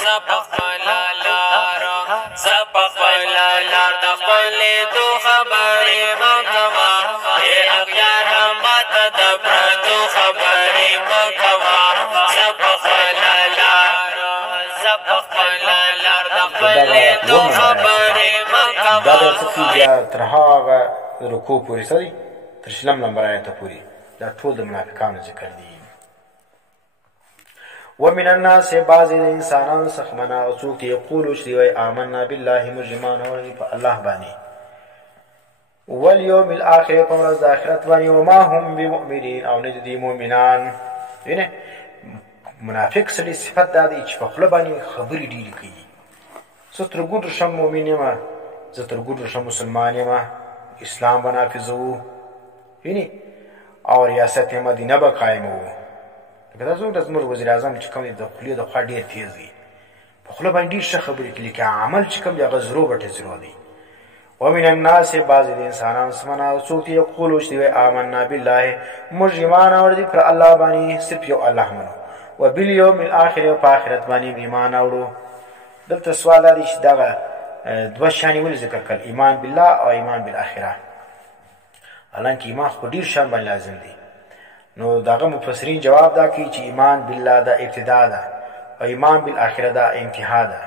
زپخلا لار زپخلا لار د خپل دو خبرې مکوا اے اغیار مات د پردو خبرې مکوا زپخلا لار زپخلا لار د خپل دو خبرې مکوا دا د څه بیا تر هغه رکوع پورې سړي تر شلم نمبر آیت پورې دا ټول د منافقانو ذکر دي. ومن الناس بعض انسانان سخمنا او څوک یقولو چې وای آمنا بالله مجرمان او په الله باندې والیوم الاخر په ورځ د آخرت باندې وما هم بمؤمنین او نه دي مؤمنان. ینه منافق سړي صفت دا دی چې په خپل باندې خبرې ډېرې کوي. زه تر ګوډو شم مؤمن یم، زه تر ګوډو شم مسلمان یم، اسلام به نافظوو ینه او ریاست مدینه به قایموو. دا زموږ وزیر اعظم چې کوم دی د خولې د خوا ډېر تیز دی، په خوله باندې ډېر ښه خبرې کوي، لیکن عمل چې کوم دی هغه زرو بټې زرو دی. ومن الناس بعضې د انسانانو څخه څوک دی یقولو چې دوی آمنا بالله موږ ایمان اورو پر الله باندې صرف یو الله منو وبالیوم الاخر او په آخرت باندې ایمان اورو. دلته سوال دا دی چې دغه دوه شیانې ولې ذکر کړل، ایمان بالله او ایمان بالاخره، حالانکه ایمان خو ډېر شیان باندې لازم دی. نو داغه مفسرین جواب دا کوي چې ایمان بالله دا ابتدا ده او ایمان بالاخره دا انتها ده.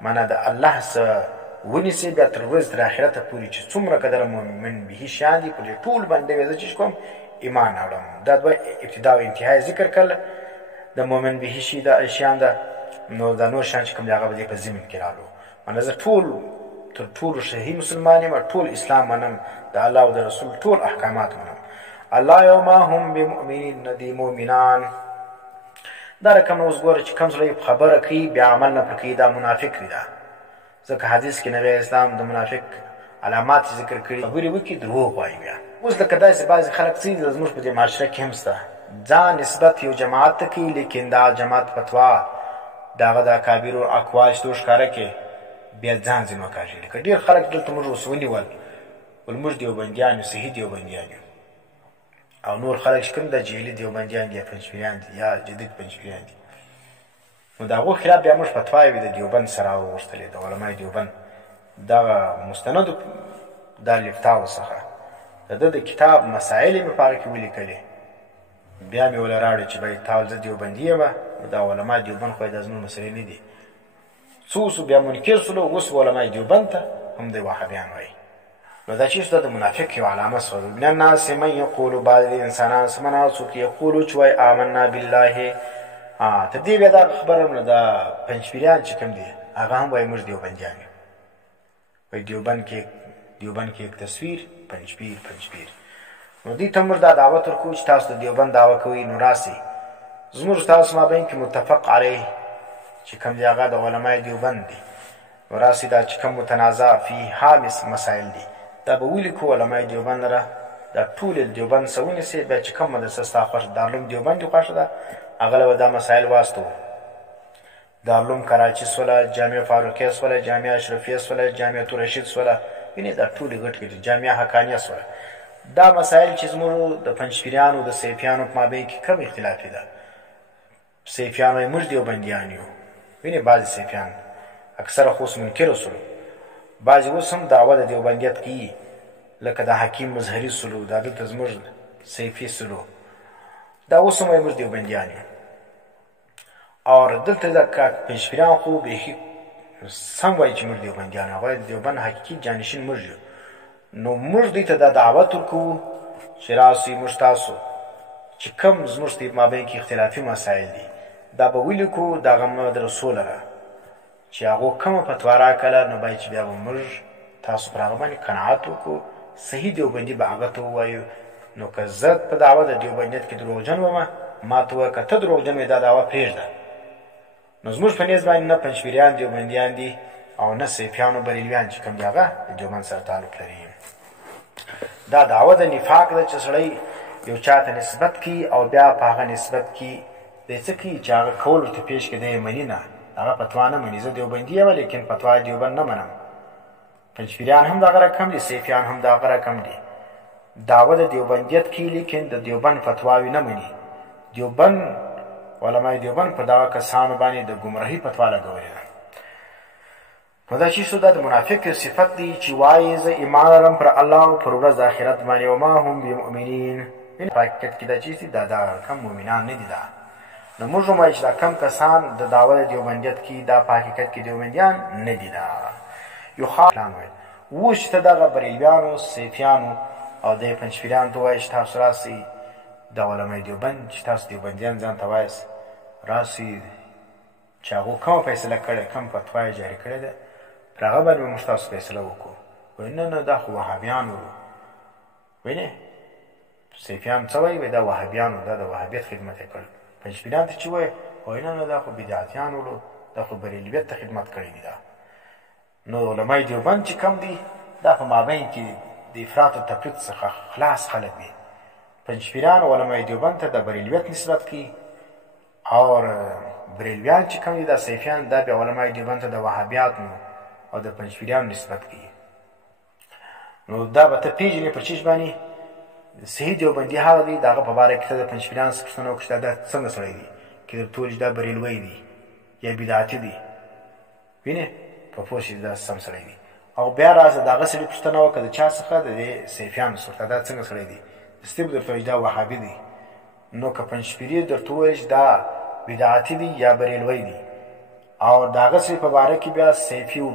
معنا د الله سره ونیسي بیا تر ورځې تر آخرته پورې چې څومره قدر مؤمن به شیان دي په ټول باندې وځي چې کوم ایمان اورم. دا دوه ابتدا او انتها ذکر کړل د مؤمن به شي دا شیان ده. نو دا نور شیان چې کوم هغه به په ضمن کې رالو. معنا زه ټول تر ټولو صحیح مسلمان یم، ټول اسلام منم، د الله او د رسول ټول احکامات منم. الله یوم هم بمؤمنین ندی مؤمنان. دا رقم اوس ګوره چې کوم سړی خبره کوي بیا عمل نه پرې کوي دا منافق دی. دا ځکه حدیث کې نبی اسلام د منافق علامات ذکر کړي، خبرې وکړي دروغ وایي. بیا اوس لکه داسې بعضې خلک څه دي زموږ په دې معاشره کې هم شته، ځان نسبت یو جماعت ته کوي، لیکن دا جماعت فتوا د هغه د اکابرو اقوال چې ښکاره کوي بیا ځان ځینې وکاږي. لکه ډېر خلک دلته موږ اوس ونیول ول موږ دیوبندیان یو، صحیح دیوبندیان یو، او نور خلک چې کوم د جهلي دیوبندیان دي یا پنجپیریان دي یا جدید پنجپیریان دي. نو د هغو خلاف بیا موږ فتواوې د دیوبند سره راوغوښتلې، د علمای دیوبند دغه مستندو دا لفتاو څخه د ده د کتاب مسایل مې په هغه کې ولیکلې. بیا مې وله راوړې چې باید تاول زه دیوبندي یم، دا علما دیوبند خو دا زموږ مسلې نه دي. څو بیا منکر سولو، اوس علمای دیوبند ته هم د وهابیان وایي. نو دا چیز د منافق یو علامه سوه. من الناس من یقولو، بعض د انسانان څخه څوک یقولو چې وایي آمنا بالله. تر دې بیا دا خبره نه دا پنجپیریان چې کوم دي هغه هم وایي موږ دیوبندیان یو. وایي دیوبند کې یک تصویر پنجپیر. نو دې ته موږ دا دعوت ورکوو چې تاسو د دیوبند دعوه کوئ نو راسئ، زموږ تاسو مابین کې متفق علیه چې کوم دی هغه د علمای دیوبند دي. نو راسئ دا چې کوم متنازع فیها مسایل دي دا به ولیکو علمای دیوبند لره، دا ټول دیوبند څه ونیسئ. بیا چې کوم مدرسه ستا خوښ دارالعلوم دیوبند خوښه ده هغه له به دا مسایل واستوو. دارالعلوم کراچي سوله، جامعه فاروقیه سوله، جامعه اشرفیه سوله، جامعه رشید سوله، یعنې دا ټولې ګډ کړي، جامعه حقانیه سوله. دا مسایل چې زموږ د پنجپیریانو د سیفیانو په مابین کې کم اختلافي ده. سیفیان وایي موږ دیوبندیان یو، وینې بعضې سیفیان اکثره خو اوس منکر سولو، بعضې اوس هم دعوه د دیوبندیت کوي، لکه د حکیم مظهري سولو، دا دلته زموږ سیفي سولو، دا اوس هم وایي موږ دیوبندیان یو. او دلته د پنجپیریان خو بیخي سم وایي چې موږ دیوبندیان یو، هغوی د دیوبند حقیقي جانشین موږ یو. نو موږ دوی ته دا دعوت ورکوو چې راسئ موږ تاسو چې کوم زموږ د مابین کې اختلافي مسایل دي دا به ولیکو د هغه مدرسو لره چې هغو کومه فتوا راکړله، نو باید چې بیا به موږ تاسو پر هغه باندې قناعت وکړو، صحیح دیوبندي به هغه ته ووایو. نو که زه په دعوه د دیوبندیت کې دروغجن ومه ما ته ووایه که ته دروغجن وې دا دعوه پرېږده. نو زموږ په نیز باندې نه پنجپیریان دیوبندیان دي او نه سیفیان و بریلویان چې کوم دي هغه د دیوبند سره تعلق لري. دا دعوه د نفاق ده چې سړی یو چاته نسبت کی او بیا په هغه نسبت کی د څه کی چې هغه کول ورته پیش کړي دی مني نه، هغه فتوا نه مني. زه دیوبندي یم لیکن فتوا دیوبند نه منم. پنجپیریان هم دغه رقم دي، سیفیان هم دغه رقم دي. دعوه د دیوبندیت کی لیکن د دیوبند فتواوی نه مني. دیوبند علماء دیوبند په دغه کسانو باندې د ګمراهۍ فتوا لګولې ده. نو دا چې دا د منافق صفت دی چې وایي زه ایمان لرم پر الله او پر ورځ د آخرت باندې وما هم بمؤمنین. په حقیقت کې دا چې دا کم مؤمنان نه دي. دا نو موږ وایو چې دا کم کسان د دعوت دیوبندیت کې دا په حقیقت کې دیوبندیان نه دي. دا یو خلان وایي اوس چې دغه بریلیانو صیفیانو او د پنځپیران ته وایي چې تاسو راسئ د علماء دیوبند چې تاسو دیوبندیان ځان ته وایاست راسئ چې هغو کومه فیصله کړې کوم فتوا یې جاري کړې ده پر هغه باندې به موږ تاسو فیصله وکړو. وایي نه دا خو وهابیان وو. وینې صیفیان څه وایي دا وهابیان وو دا د وهابیت خدمت یې کړ. پنځپیران ته چې وایي وایي نه دا خو بدعتیان وو دا خو بریلیت ته خدمت کړی دي. دا نو علماء دیوبند چې کم دي دا په مابین کې د افراط او تفریط څخه خلاص خلک دي. پنځپیران علماء دیوبند ته د بریلیت نسبت کوي او بریلیان چې کم دي دا صیفیان دا بیا علماء دیوبند ته د وهابیات او د پنځپیران نسبت کوي. نو دا به ته پیژنې په چیش باندې صحیح دیوبندي هغه دی د هغه په باره کې ته د پنځپیران څخه پوښتنه وکړه چې دا څنګه سړی دی که درته وویل چې دا بریلوی دی یا بدعتي دی وینې په پوه شي دا سم سړی دی. او بیا راځه د هغه سړي پوښتنه وکړه د چا څخه د دې صیفیانو څخه دا څنګه سړی دی دستي به درته وایي دا وهابي دی. نو که پنځپیري درته وویل چې دا بدعتي دی یا بریلوی دی او د هغه سړي په باره کې بیا صیفي او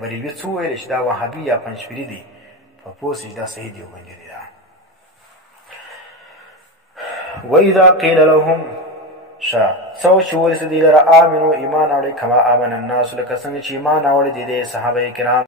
بریلوي څه وویل چې دا وهابي یا پنځپیري دی په پوه شي دا صحیح دیوبندي دی. وَإِذَا قِيلَ لَهُمْ څو چې ورسېدې لره آمنو ایمان اړئ کما آمن الناس لکه څنګه چې ایمان اړولې دي د صحابه کرام